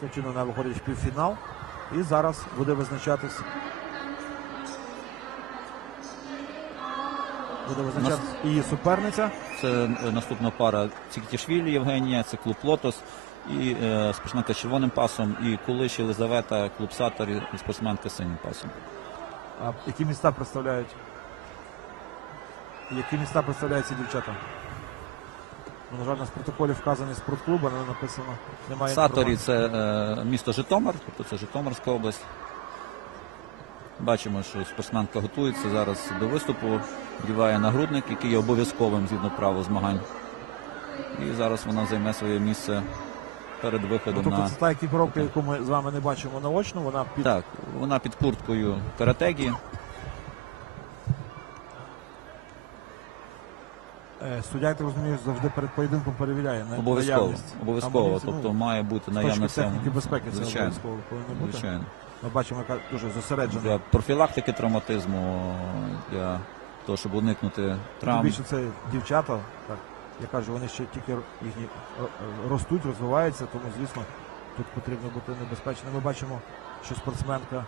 Таким чином вона виходить в півфінал. І зараз буде визначатись. Буде визначатись її суперниця. Це е, наступна пара Цікітішвілі Євгенія, це клуб Лотос і е, спортсменка з червоним пасом, і Кулиш Єлизавета, клуб Сатор і спортсменка з синім пасом. А які міста представляють? Які міста представляють ці дівчата? Ну, на жаль, у нас в протоколі вказані спортклуби, але написано немає. Саторі це е, місто Житомир, тобто це Житомирська область. Бачимо, що спортсменка готується зараз до виступу, вдіває нагрудник, який є обов'язковим згідно правил змагань. І зараз вона займе своє місце перед Ну, виходом тобто на. це та екіпіровка, яку ми з вами не бачимо наочно, вона під Так, вона під курткою каратегі. Суддя, я так розумію, завжди перед поєдинком перевіряє на Обов'язково. Обов'язково. Тобто Ну, має бути наявна техніки безпеки це Звичайно. обов'язково повинно бути. Звичайно. Ми бачимо, яка дуже зосереджена. Для профілактики травматизму, для того, щоб уникнути Тим травм. більше це дівчата, так я кажу, вони ще тільки їхні е, е, ростуть, розвиваються, тому звісно тут потрібно бути небезпечним. Ми бачимо, що спортсменка е,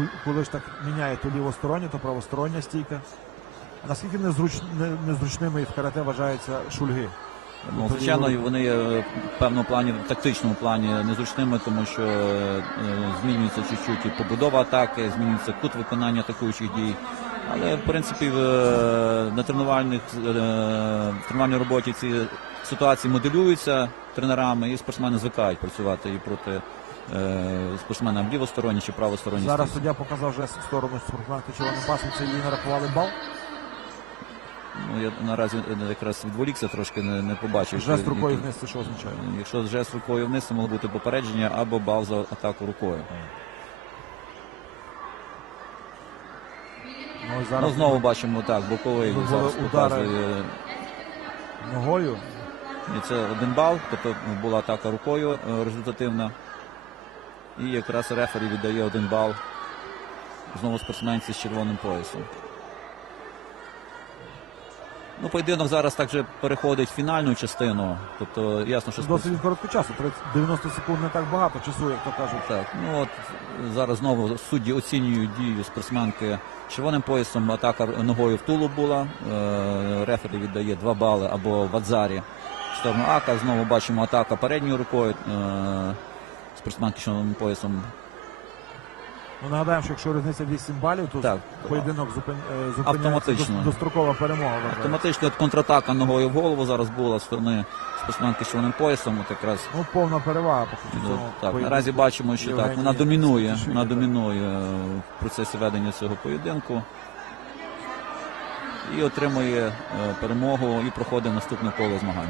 Куль- Кулиш так міняє то лівостороння, то правостороння стійка. Наскільки незруч... не- незручними в карате вважаються шульги? Ну, звичайно, вони є в певному плані, в тактичному плані незручними, тому що е, змінюється чуть-чуть і побудова атаки, змінюється кут виконання атакуючих дій. Але в принципі в, е, на тренувальних е, тренувальній роботі ці ситуації моделюються тренерами, і спортсмени звикають працювати і проти е, спортсмена лівосторонні чи правосторонні. Зараз суддя показав жест в сторону спортсменки червоним пасом, це їй нарахували бал. Ну, я наразі е, якраз відволікся трошки, не, не побачив. Жест що- рукою вниз це що означає? Якщо жест рукою вниз, це могло бути попередження або бал за атаку рукою. Ну, і Ну, зараз знову бачимо так, боковий зараз показує. ногою. І це один бал, тобто була атака рукою е, результативна. І якраз рефері віддає один бал. Знову спортсменці з червоним поясом. Ну, поєдинок зараз так же переходить в фінальну частину. Тобто ясно, що Досить коротко часу, 30, 90 секунд не так багато часу, як то кажуть. Так, ну от зараз знову судді оцінюють дію спортсменки червоним поясом. Атака ногою в тулуб була. Е, Рефері віддає 2 бали або в Адзарі в сторону Ака. Знову бачимо атака передньою рукою. Е, Спортсменки червоним поясом. Ну, нагадаємо, що якщо різниця 8 балів, то Так. поєдинок зупин... е, зупиняється до- дострокова перемога. вважається. Автоматично от контратака ногою в голову зараз була з сторони спортсменки з червоним поясом. От якраз Ну, повна перевага по Ну, так, поєдинку. наразі бачимо, що так, вона домінує, вона домінує в процесі ведення цього поєдинку. І отримує е, перемогу і проходить наступне коло змагань.